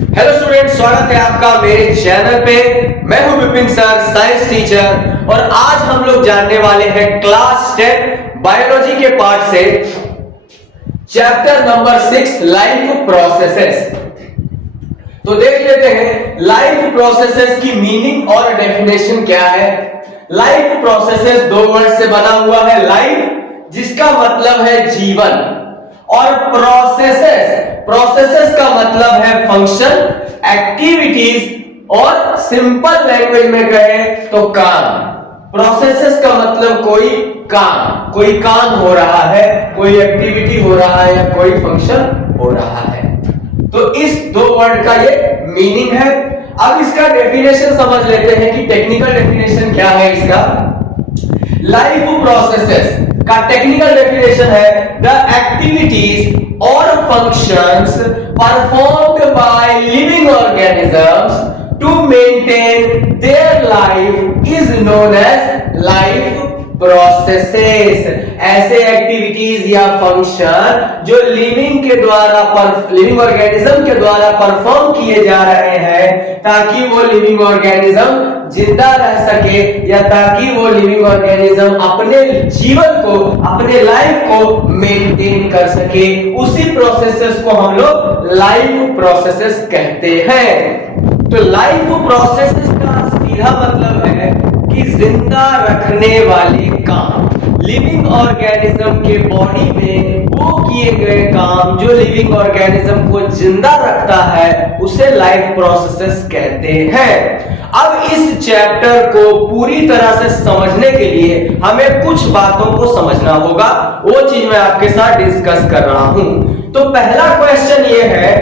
Hello student, स्वागत है आपका मेरे चैनल पे। मैं हूं विपिन सर, साइंस टीचर, और आज हम लोग जानने वाले हैं क्लास 10 बायोलॉजी के पार्ट से चैप्टर नंबर 6 लाइफ प्रोसेसेस। तो देख लेते हैं लाइफ प्रोसेसेस की मीनिंग और डेफिनेशन क्या है। लाइफ प्रोसेसेस दो वर्ड से बना हुआ है। लाइफ जिसका मतलब है जीवन, और प्रोसेसेस का मतलब है फंक्शन, एक्टिविटीज, और सिंपल लैंग्वेज में कहें तो काम। प्रोसेसेस का मतलब कोई काम हो रहा है, कोई एक्टिविटी हो रहा है या कोई फंक्शन हो रहा है। तो इस दो वर्ड का ये मीनिंग है। अब इसका डेफिनेशन समझ लेते हैं कि टेक्निकल डेफिनेशन क्या है इसका। लाइफ प्रोसेसेस का टेक्निकल डेफिनेशन है द एक्टिविटीज और functions performed by living organisms to maintain their life is known as life processes. ऐसे एक्टिविटीज या फंक्शन जो लिविंग ऑर्गेनिज्म के द्वारा परफॉर्म किए जा रहे हैं ताकि वो लिविंग ऑर्गेनिज्म जिंदा रह सके, या ताकि वो लिविंग ऑर्गेनिज्म अपने जीवन को, अपने लाइफ को मेंटेन कर सके, उसी प्रोसेसेस को हम लोग लाइफ प्रोसेसेस कहते हैं। तो लाइफ प्रोसेसेस का सीधा मतलब है कि जिंदा रखने वाले काम। लिविंग ऑर्गेनिज्म के बॉडी में वो किए गए काम जो लिविंग ऑर्गेनिज्म को जिंदा रखता है उसे लाइफ प्रोसेसेस कहते हैं। अब इस चैप्टर को पूरी तरह से समझने के लिए हमें कुछ बातों को समझना होगा, वो चीज मैं आपके साथ डिस्कस कर रहा हूं। तो पहला क्वेश्चन ये है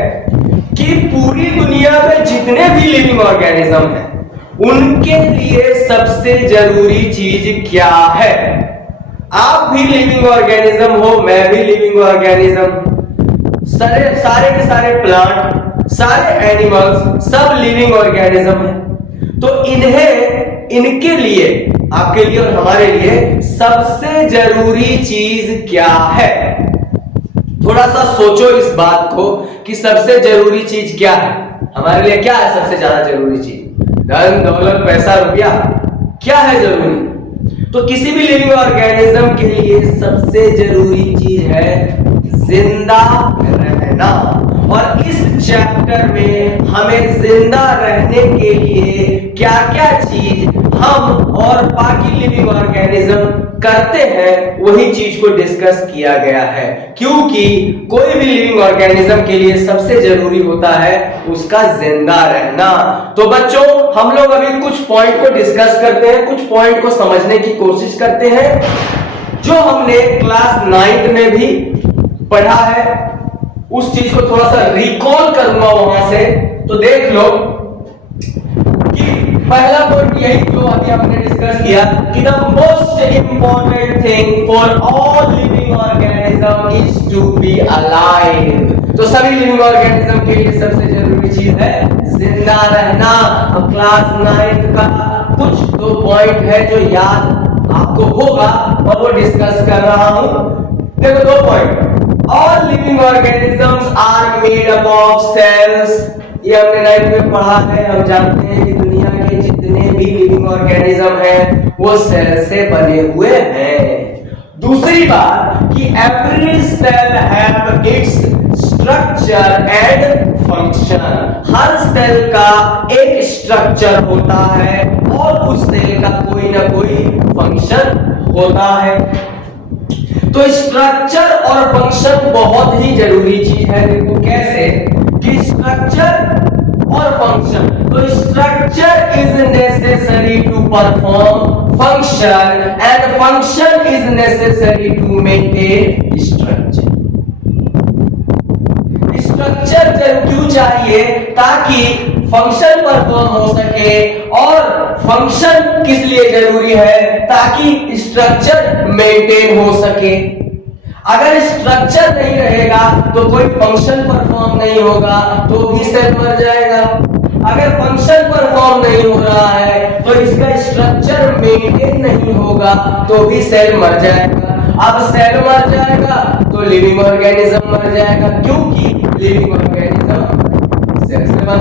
कि पूरी दुनिया में जितने भी लिविंग ऑर्गेनिज्म हैं उनके लिए सबसे जरूरी चीज क्या है। आप भी लिविंग ऑर्गेनिज्म हो, मैं भी लिविंग ऑर्गेनिज्म, सारे के सारे प्लांट, सारे एनिमल्स, सब लिविंग ऑर्गेनिज्म हैं। तो इनके लिए, आपके लिए और हमारे लिए सबसे जरूरी चीज क्या है। थोड़ा सा सोचो इस बात को कि सबसे जरूरी चीज क्या है हमारे लिए। क्या है सबसे ज्यादा जरूरी चीज? धन दौलत, पैसा, रुपया, क्या है जरूरी? तो किसी भी लिविंग ऑर्गेनिज्म के लिए सबसे जरूरी चीज है जिंदा रहना। और इस चैप्टर में हमें जिंदा रहने के लिए क्या क्या चीज हम और बाकी लिविंग ऑर्गेनिज्म करते हैं वही चीज को डिस्कस किया गया है, क्योंकि कोई भी लिविंग ऑर्गेनिज्म के लिए सबसे जरूरी होता है उसका जिंदा रहना। तो बच्चों, हम लोग अभी कुछ पॉइंट को डिस्कस करते हैं, कुछ पॉइंट को समझने की कोशिश करते हैं जो हमने क्लास 9 में भी पढ़ा है। उस चीज को थोड़ा सा रिकॉल करूंगा वहां से। तो देख लो कि पहला पॉइंट यही जो अभी हमने डिस्कस किया कि the most important thing for all living organism is to be alive. तो सभी लिविंग ऑर्गेनिज्म के लिए सबसे जरूरी चीज है जिंदा रहना। अब क्लास 9 का कुछ दो पॉइंट है जो याद आपको होगा और वो डिस्कस कर रहा हूं। देखो दो point. All living organisms are made up of cells। ये हमने 9 में पढ़ा है। हम जानते हैं कि दुनिया के जितने भी लिविंग ऑर्गेनिज्म हैं वो सेल से बने हुए हैं। दूसरी बात कि every cell have its structure and function। हर सेल का एक स्ट्रक्चर होता है और उस सेल का कोई ना कोई फंक्शन होता है। तो स्ट्रक्चर और फंक्शन बहुत ही जरूरी चीज है। देखो कैसे कि स्ट्रक्चर और फंक्शन। तो structure is necessary to perform function and function is necessary to maintain structure. Structure क्यों चाहिए? ताकि फंक्शन परफॉर्म हो सके। और फंक्शन किस लिए जरूरी है? ताकि स्ट्रक्चर मेंटेन हो सके। अगर स्ट्रक्चर नहीं रहेगा तो कोई फंक्शन परफॉर्म नहीं होगा तो भी सेल मर जाएगा। अगर फंक्शन परफॉर्म नहीं हो रहा है तो इसका स्ट्रक्चर मेंटेन नहीं होगा तो भी सेल मर जाएगा। अब सेल मर जाएगा तो लिविंग ऑर्गेनिज्म मर जाएगा, क्योंकि लिविंग ऑर्गेनिज्म सेल से बना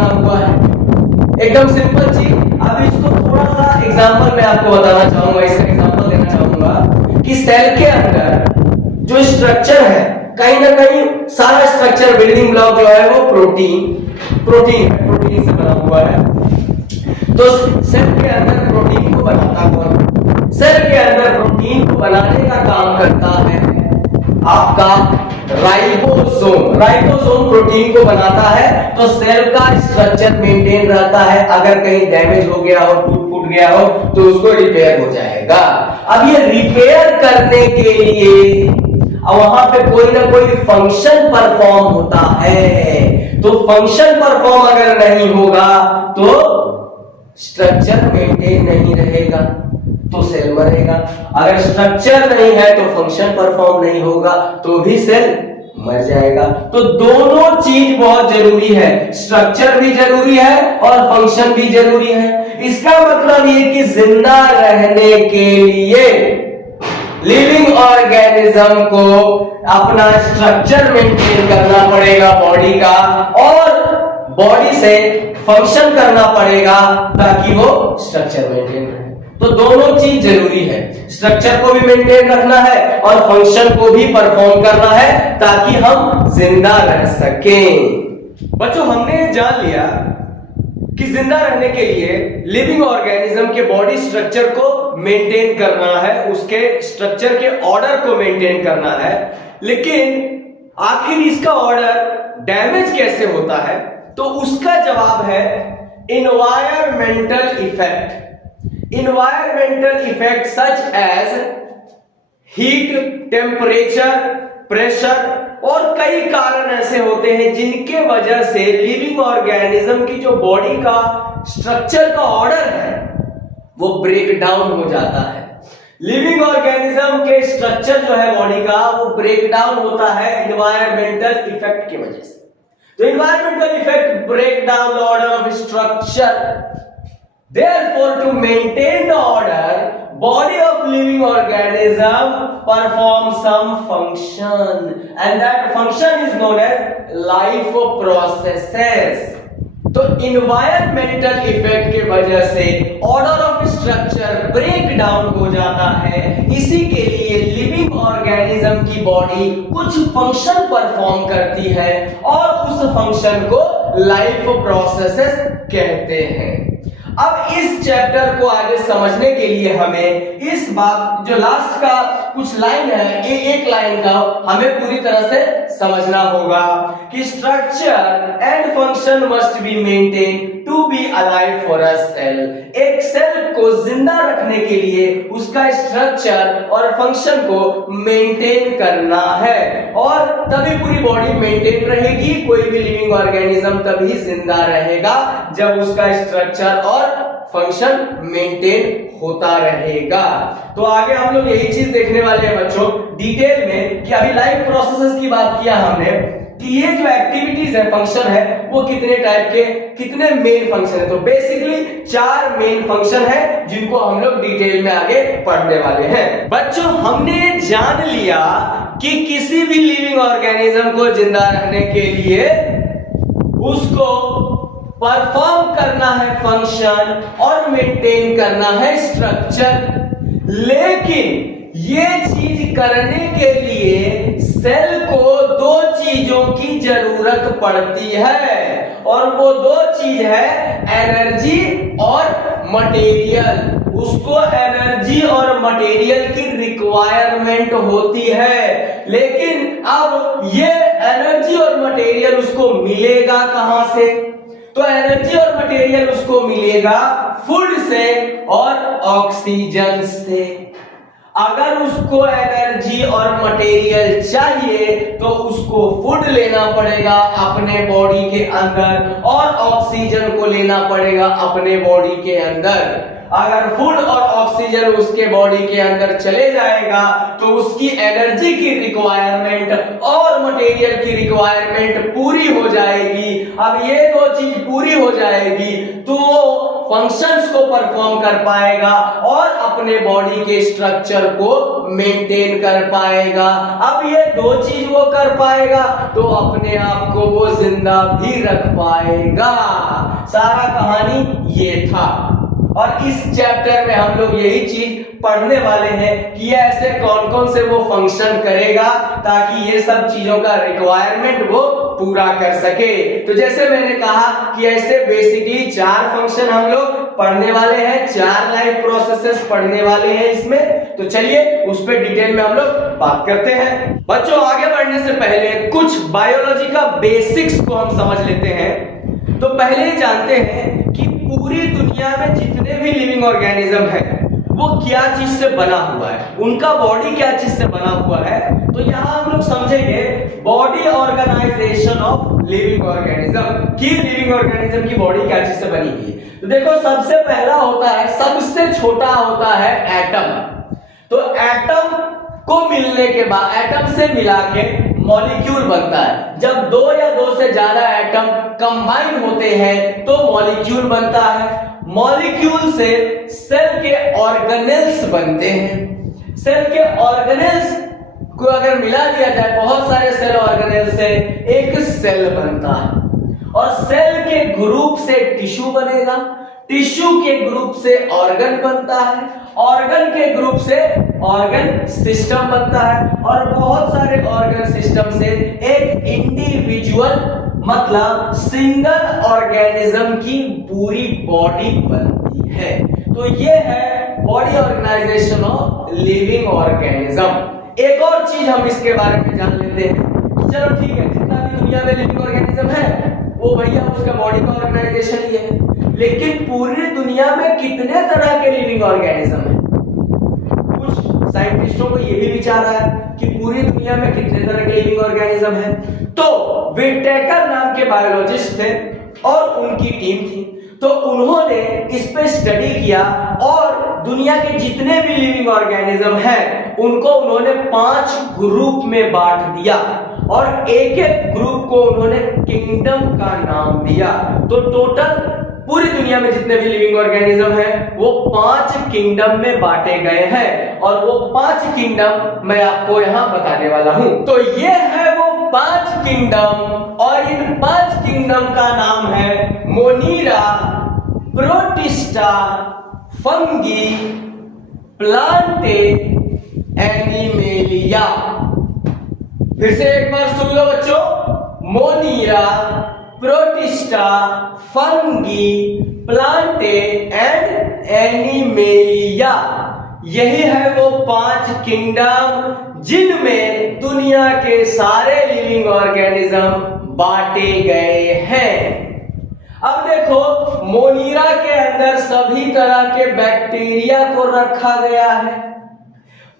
एकदम सिंपल चीज। अब इसको थोड़ा सा एग्जांपल मैं आपको बताना चाहूंगा, इसका एग्जांपल देना चाहूंगा कि सेल के अंदर जो स्ट्रक्चर है, कहीं ना कहीं सारा स्ट्रक्चर बिल्डिंग ब्लॉक जो है वो प्रोटीन से बना हुआ है। तो सेल के अंदर प्रोटीन को बनाता कौन? सेल के अंदर प्रोटीन को बनाने का काम करता है आपका राइबोसोम। राइबोसोम प्रोटीन को बनाता है तो सेल का स्ट्रक्चर मेंटेन रहता है। अगर कहीं डैमेज हो गया हो, टूट गया हो तो उसको रिपेयर हो जाएगा। अब ये रिपेयर करने के लिए वहां पे कोई ना कोई फंक्शन परफॉर्म होता है। तो फंक्शन परफॉर्म अगर नहीं होगा तो स्ट्रक्चर मेंटेन नहीं रहेगा तो सेल मरेगा। अगर स्ट्रक्चर नहीं है तो फंक्शन परफॉर्म नहीं होगा तो भी सेल मर जाएगा। तो दोनों चीज बहुत जरूरी है, स्ट्रक्चर भी जरूरी है और फंक्शन भी जरूरी है। इसका मतलब ये कि जिंदा रहने के लिए लिविंग ऑर्गेनिज्म को अपना स्ट्रक्चर मेंटेन करना पड़ेगा बॉडी का, और बॉडी से फंक्शन करना पड़ेगा ताकि वो स्ट्रक्चर मेंटेन रहे। तो दोनों चीज जरूरी है, स्ट्रक्चर को भी मेंटेन रखना है और फंक्शन को भी परफॉर्म करना है ताकि हम जिंदा रह सकें। बच्चों, हमने जान लिया कि जिंदा रहने के लिए लिविंग ऑर्गेनिज्म के बॉडी स्ट्रक्चर को मेंटेन करना है, उसके स्ट्रक्चर के ऑर्डर को मेंटेन करना है। लेकिन आखिर इसका ऑर्डर डैमेज कैसे होता है? तो उसका जवाब है environmental effect. Environmental effect such as heat, temperature, pressure और कई कारण ऐसे होते हैं जिनके वजह से लिविंग ऑर्गेनिज्म की जो बॉडी का स्ट्रक्चर का ऑर्डर है वो ब्रेक डाउन हो जाता है। लिविंग ऑर्गेनिज्म के स्ट्रक्चर जो है बॉडी का वो ब्रेक डाउन होता है इन्वायरमेंटल इफेक्ट की वजह से। तो environmental effect break down the order of structure. Therefore, to maintain the order, body of living organism perform some function, and that function is known as life processes. तो environmental effect के वजह से order of structure break down हो जाता है। इसी के लिए लिविंग ऑर्गेनिज्म की बॉडी कुछ फंक्शन परफॉर्म करती है और उस फंक्शन को लाइफ प्रोसेसेस कहते हैं। अब इस चैप्टर को आगे समझने के लिए हमें इस बात जो लास्ट का कुछ लाइन है, एक लाइन का हमें पूरी तरह से समझना होगा कि structure and function must be maintain to be alive for a cell. एक सेल को जिंदा रखने के लिए उसका स्ट्रक्चर और फंक्शन को मेंटेन करना है और तभी पूरी बॉडी मेंटेन रहेगी। कोई भी लिविंग ऑर्गेनिज्म तभी जिंदा रहेगा जब उसका स्ट्रक्चर और फंक्शन मेंटेन होता रहेगा। तो आगे हम लोग यही चीज देखने वाले हैं बच्चों डिटेल में कि अभी लाइफ प्रोसेसेस की बात किया हमने कि ये जो एक्टिविटीज है, फंक्शन है, वो कितने टाइप के, कितने मेन फंक्शन है। तो बेसिकली 4 मेन फंक्शन है जिनको हम लोग डिटेल में आगे पढ़ने वाले हैं। बच्चों, हमने जान लिया कि किसी भी लिविंग ऑर्गेनिज्म को जिंदा रहने के लिए उसको परफॉर्म करना है फंक्शन और मेंटेन करना है स्ट्रक्चर। लेकिन ये चीज करने के लिए सेल को 2 चीजों की जरूरत पड़ती है और वो 2 चीज है एनर्जी और मटेरियल। उसको एनर्जी और मटेरियल की रिक्वायरमेंट होती है। लेकिन अब ये एनर्जी और मटेरियल उसको मिलेगा कहां से? तो एनर्जी और मटेरियल उसको मिलेगा फूड से और ऑक्सीजन से। अगर उसको एनर्जी और मटेरियल चाहिए तो उसको फूड लेना पड़ेगा अपने बॉडी के अंदर और ऑक्सीजन को लेना पड़ेगा अपने बॉडी के अंदर। अगर फूड और ऑक्सीजन उसके बॉडी के अंदर चले जाएगा तो उसकी एनर्जी की रिक्वायरमेंट और मटेरियल की रिक्वायरमेंट पूरी हो जाएगी। अब ये 2 चीज पूरी हो जाएगी तो फंक्शंस को परफॉर्म कर पाएगा और अपने बॉडी के स्ट्रक्चर को मेंटेन कर पाएगा। अब ये दो चीज वो कर पाएगा तो अपने आप को वो जिंदा भी रख पाएगा। सारा कहानी ये था और इस चैप्टर में हम लोग यही चीज पढ़ने वाले हैं कि ये ऐसे कौन कौन से वो फंक्शन करेगा ताकि ये सब चीजों का रिक्वायरमेंट वो पूरा कर सके। तो जैसे मैंने कहा कि ऐसे बेसिकली 4 फंक्शन हम लोग पढ़ने वाले हैं, 4 लाइफ प्रोसेसेस पढ़ने वाले हैं इसमें। तो चलिए उस पर डिटेल में हम लोग बात करते हैं। बच्चों आगे बढ़ने से पहले कुछ बायोलॉजी का बेसिक्स को हम समझ लेते हैं। तो पहले ही जानते हैं कि पूरी दुनिया में जितने भी लिविंग ऑर्गेनिज्म है वो क्या चीज से बना हुआ है, उनका बॉडी क्या चीज से बना हुआ है। तो यहाँ हम लोग समझेंगे body organisation of living organism कि लिविंग ऑर्गेनिज्म की बॉडी क्या चीज से बनी हुई है। तो देखो सबसे पहला होता है, सबसे छोटा होता है एटम। तो एटम को मिलने के बाद एटम से मिला के मॉलिक्यूल बनता है। जब 2 या 2 से ज्यादा एटम कंबाइन होते हैं तो मॉलिक्यूल बनता है। मॉलिक्यूल से सेल के ऑर्गेनेल्स बनते हैं। सेल के ऑर्गेनेल्स को अगर मिला दिया जाए बहुत सारे सेल ऑर्गेनेल से एक सेल बनता है और सेल के ग्रुप से टिश्यू बनेगा, टिश्यू के ग्रुप से ऑर्गन बनता है, ऑर्गन के ग्रुप से ऑर्गन सिस्टम बनता है और बहुत सारे ऑर्गन सिस्टम से एक इंडिविजुअल मतलब सिंगल ऑर्गेनिज्म की पूरी बॉडी बनती है। तो ये है body organisation of living organism. एक और चीज हम इसके बारे में जान लेते हैं। चलो ठीक है, जितना भी दुनिया में लिविंग ऑर्गेनिज्म है वो भैया उसका बॉडी का ऑर्गेनाइजेशन ये है, लेकिन पूरी दुनिया में कितने तरह के लिविंग ऑर्गेनिज्म है? कुछ साइंटिस्टों को ये भी विचार है कि पूरी दुनिया में कितने तरह के लिविंग ऑर्गेनिज्म है। तो विटेकर नाम के बायोलॉजिस्ट थे और उनकी टीम थी, तो उन्होंने इस पे स्टडी किया और दुनिया के जितने भी लिविंग ऑर्गेनिज्म हैं उनको उन्होंने 5 ग्रुप में बांट दिया और एक एक ग्रुप को उन्होंने किंगडम का नाम दिया। तो टोटल पूरी दुनिया में जितने भी लिविंग ऑर्गेनिज्म हैं वो 5 किंगडम में बांटे गए हैं और वो 5 किंगडम मैं आपको यहां बताने वाला हूं। तो ये है वो 5 किंगडम और इन 5 किंगडम का नाम है Monera, Protista, Fungi, Plantae, Animalia. फिर से एक बार सुन लो बच्चों, Monera, Protista, Fungi, Plantae and Animalia. यही है वो 5 किंगडम जिनमें दुनिया के सारे लिविंग ऑर्गेनिज्म बांटे गए हैं। अब देखो मोनीरा के अंदर सभी तरह के बैक्टीरिया को रखा गया है,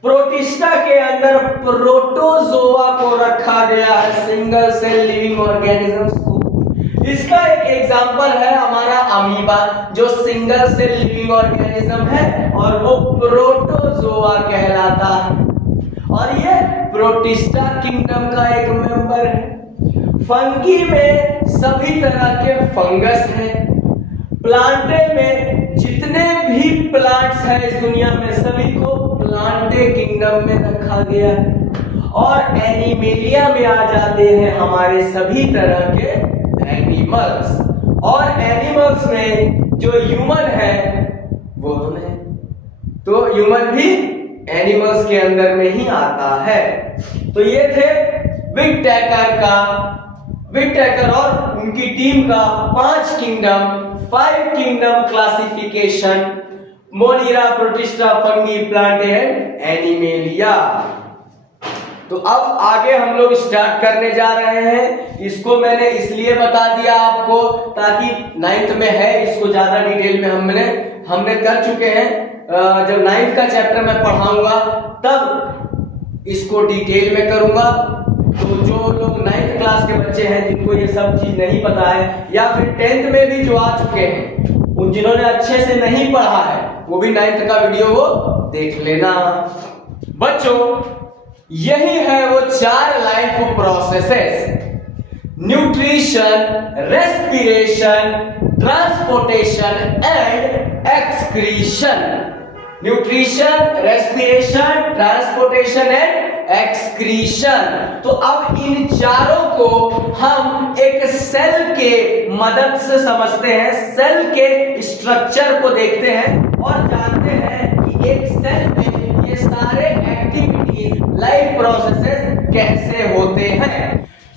प्रोटिस्टा के अंदर प्रोटोजोआ को रखा गया है, सिंगल सेल लिविंग ऑर्गेनिजम्स को। इसका एक एग्जांपल है हमारा अमीबा जो सिंगल सेल लिविंग ऑर्गेनिज्म है और वो प्रोटोजोआ कहलाता है और ये प्रोटिस्टा किंगडम का एक मेंबर है। फंगी में सभी तरह के फंगस हैं, प्लांटे में जितने भी प्लांट्स हैं इस दुनिया में सभी को प्लांटे किंगडम में रखा गया है और एनिमेलिया में आ जाते हैं हमारे सभी तरह के एनिमल्स। और एनिमल्स में जो ह्यूमन है वो हम हैं, तो ह्यूमन भी एनिमल्स के अंदर में ही आता है। तो ये थे विटेकर और उनकी टीम का 5 kingdom classification, Monera, Protista, Fungi, Plantae and Animalia. तो अब आगे हम लोग स्टार्ट करने जा रहे हैं। इसको मैंने इसलिए बता दिया आपको ताकि 9th में है, इसको ज्यादा डिटेल में हमने कर चुके हैं। जब 9th का चैप्टर मैं पढ़ाऊंगा तब इसको डिटेल में करूंगा। तो जो लोग 9th क्लास के बच्चे हैं जिनको ये सब चीज नहीं पता है या फिर 10th में भी जो आ चुके हैं उन जिन्होंने अच्छे से नहीं पढ़ा है वो भी 9th का वीडियो वो देख लेना। बच्चों यही है वो 4 life processes nutrition, respiration, transportation and excretion. Nutrition, respiration, transportation and excretion. तो अब इन चारों को हम एक सेल के मदद से समझते हैं, सेल के स्ट्रक्चर को देखते हैं और जानते हैं कि एक सेल में ये सारे एक्टिविटीज, लाइफ प्रोसेसेस कैसे होते हैं।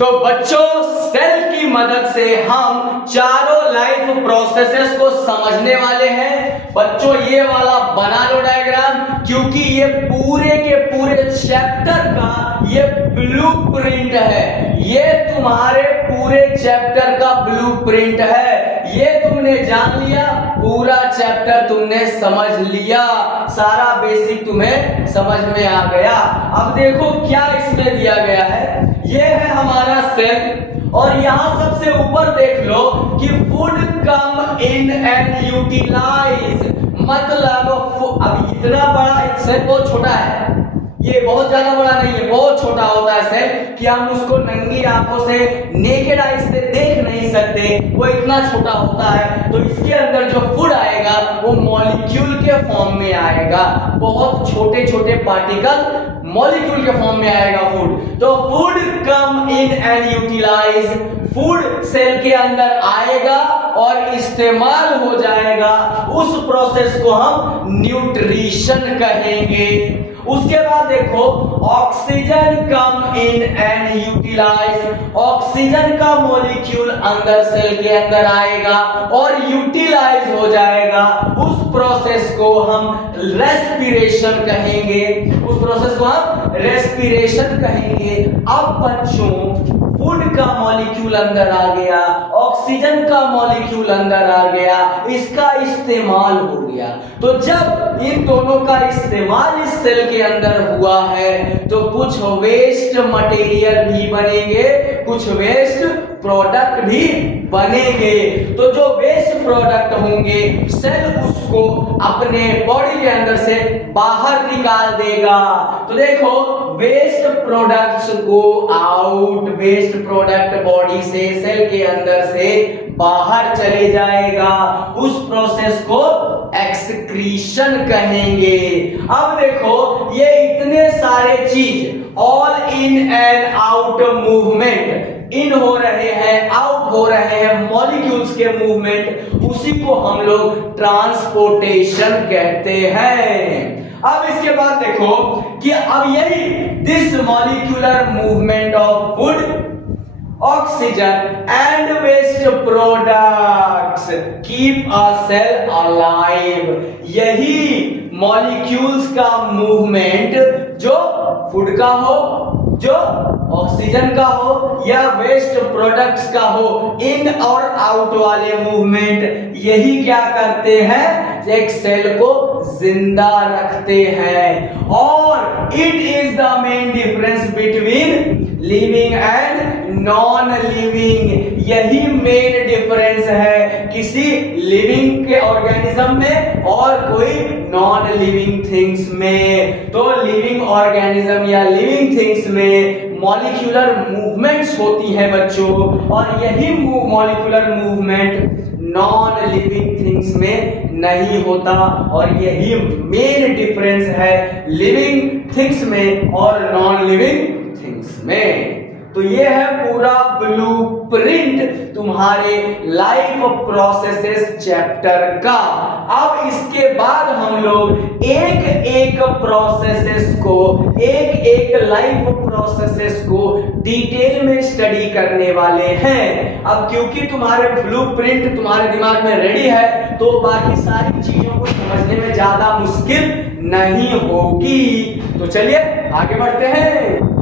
तो बच्चों, सेल की मदद से हम चारों लाइफ प्रोसेसेस को समझने वाले हैं। बच्चों, ये वाला बना लो डायग्राम, क्योंकि ये पूरे के पूरे चैप्टर का ये ब्लूप्रिंट है। ये तुम्हारे पूरे चैप्टर का ब्लूप्रिंट है। ये तुमने जान लिया, पूरा चैप्टर तुमने समझ लिया, सारा बेसिक तुम्हें समझ में आ गया। अब देखो क्या इसमें दिया गया है। ये है हमारा सेल और यहां सबसे ऊपर देख लो कि food come in and utilise, मतलब अब इतना बड़ा एक सेल बहुत छोटा है, ये बहुत ज्यादा बड़ा नहीं है, बहुत छोटा होता है सेल कि हम उसको नंगी आंखों से, नेकेड आई से देख नहीं सकते, वो इतना छोटा होता है। तो इसके अंदर जो फूड आएगा वो मॉलिक्यूल के फॉर्म में आएगा, बहुत छोटे छोटे पार्टिकल मॉलिक्यूल के फॉर्म में आएगा फूड। तो food come in and utilise, food cell के अंदर आएगा और इस्तेमाल हो जाएगा, उस प्रोसेस को हम न्यूट्रिशन कहेंगे। उसके बाद देखो, oxygen come in and utilise, oxygen का मॉलिक्यूल अंदर सेल के अंदर आएगा और यूटिलाइज हो जाएगा, उस प्रोसेस को हम रेस्पिरेशन कहेंगे, उस प्रोसेस को हम रेस्पिरेशन कहेंगे। अब बच्चों, फूड का मॉलिक्यूल अंदर आ गया, ऑक्सीजन का मॉलिक्यूल अंदर आ गया, इसका इस्तेमाल हो गया। तो जब इन दोनों का इस्तेमाल इस सेल के अंदर हुआ है तो कुछ वेस्ट मटेरियल भी बनेंगे, कुछ वेस्ट प्रोडक्ट भी बनेंगे। तो जो वेस्ट प्रोडक्ट होंगे सेल उसको अपने बॉडी के अंदर से बाहर निकाल देगा। तो देखो, waste products go out, waste product body से, सेल के अंदर से बाहर चले जाएगा, उस प्रोसेस को एक्सक्रीशन कहेंगे। अब देखो, ये इतने सारे चीज all in and out movement, इन हो रहे हैं, आउट हो रहे हैं, मॉलिक्यूल्स के मूवमेंट, उसी को हम लोग ट्रांसपोर्टेशन कहते हैं। अब इसके बाद देखो कि अब यही this molecular movement of food, oxygen and waste products keep a cell alive, यही मॉलिक्यूल्स का मूवमेंट, जो फूड का हो, जो ऑक्सीजन का हो या वेस्ट प्रोडक्ट्स का हो, इन और आउट वाले मूवमेंट, यही क्या करते हैं, एक सेल को जिंदा रखते हैं। और it is the main difference between living and non living, यही मेन डिफरेंस है किसी लिविंग के ऑर्गेनिज्म में और कोई नॉन लिविंग थिंग्स में। तो लिविंग ऑर्गेनिज्म या लिविंग थिंग्स में मॉलिक्यूलर मूवमेंट्स होती है बच्चों, और यही molecular movement non living things में नहीं होता, और यही मेन डिफरेंस है लिविंग थिंग्स में और नॉन लिविंग थिंग्स में। तो ये है पूरा ब्लूप्रिंट तुम्हारे लाइफ प्रोसेसेस चैप्टर का। अब इसके बाद हम लोग एक एक प्रोसेसेस को, एक एक लाइफ प्रोसेसेस को डिटेल में स्टडी करने वाले हैं। अब क्योंकि तुम्हारे ब्लूप्रिंट तुम्हारे दिमाग में रेडी है, तो बाकी सारी चीजों को समझने में ज्यादा मुश्किल नहीं होगी। तो चलिए आगे बढ़ते हैं।